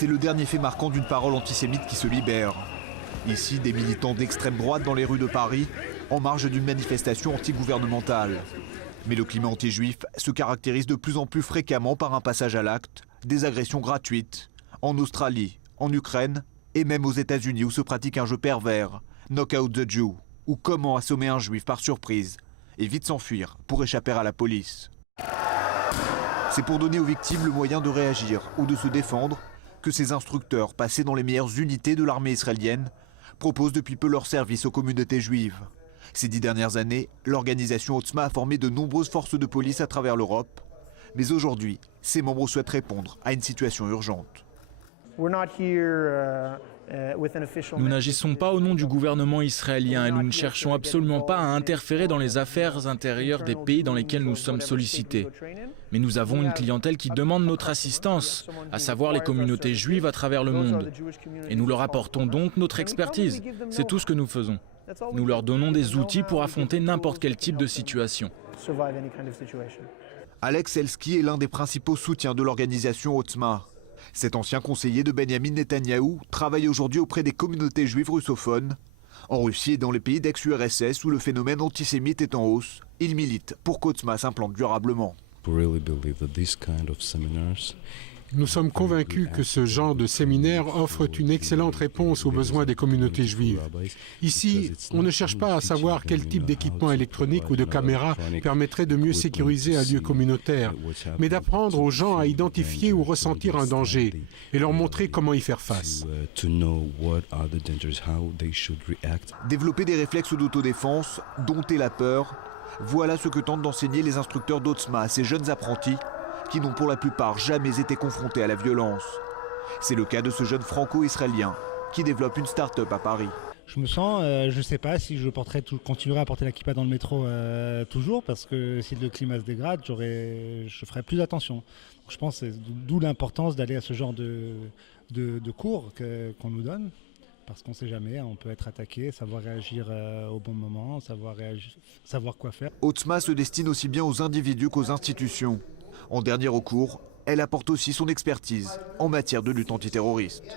C'est le dernier fait marquant d'une parole antisémite qui se libère. Ici, des militants d'extrême droite dans les rues de Paris, en marge d'une manifestation anti-gouvernementale. Mais le climat anti-juif se caractérise de plus en plus fréquemment par un passage à l'acte, des agressions gratuites, en Australie, en Ukraine et même aux États-Unis où se pratique un jeu pervers, Knockout the Jew, ou comment assommer un juif par surprise et vite s'enfuir pour échapper à la police. C'est pour donner aux victimes le moyen de réagir ou de se défendre que ces instructeurs, passés dans les meilleures unités de l'armée israélienne, proposent depuis peu leur service aux communautés juives. Ces 10 dernières années, l'organisation Otzma a formé de nombreuses forces de police à travers l'Europe. Mais aujourd'hui, ses membres souhaitent répondre à une situation urgente. Nous n'agissons pas au nom du gouvernement israélien et nous ne cherchons absolument pas à interférer dans les affaires intérieures des pays dans lesquels nous sommes sollicités. Mais nous avons une clientèle qui demande notre assistance, à savoir les communautés juives à travers le monde. Et nous leur apportons donc notre expertise. C'est tout ce que nous faisons. Nous leur donnons des outils pour affronter n'importe quel type de situation. Alex Elski est l'un des principaux soutiens de l'organisation Otzma. Cet ancien conseiller de Benjamin Netanyahou travaille aujourd'hui auprès des communautés juives russophones. En Russie et dans les pays d'ex-URSS où le phénomène antisémite est en hausse, il milite pour qu'Otzma s'implante durablement. Nous sommes convaincus que ce genre de séminaire offre une excellente réponse aux besoins des communautés juives. Ici, on ne cherche pas à savoir quel type d'équipement électronique ou de caméra permettrait de mieux sécuriser un lieu communautaire, mais d'apprendre aux gens à identifier ou ressentir un danger et leur montrer comment y faire face. Développer des réflexes d'autodéfense, dompter la peur, voilà ce que tentent d'enseigner les instructeurs d'Otzma à ces jeunes apprentis qui n'ont pour la plupart jamais été confrontés à la violence. C'est le cas de ce jeune franco-israélien qui développe une start-up à Paris. Je me sens, je ne sais pas si je continuerai à porter la kippa dans le métro toujours, parce que si le climat se dégrade, je ferai plus attention. Je pense que c'est d'où l'importance d'aller à ce genre de cours qu'on nous donne, parce qu'on ne sait jamais, on peut être attaqué, savoir réagir au bon moment, savoir quoi faire. Otzma se destine aussi bien aux individus qu'aux institutions. En dernier recours, elle apporte aussi son expertise en matière de lutte antiterroriste.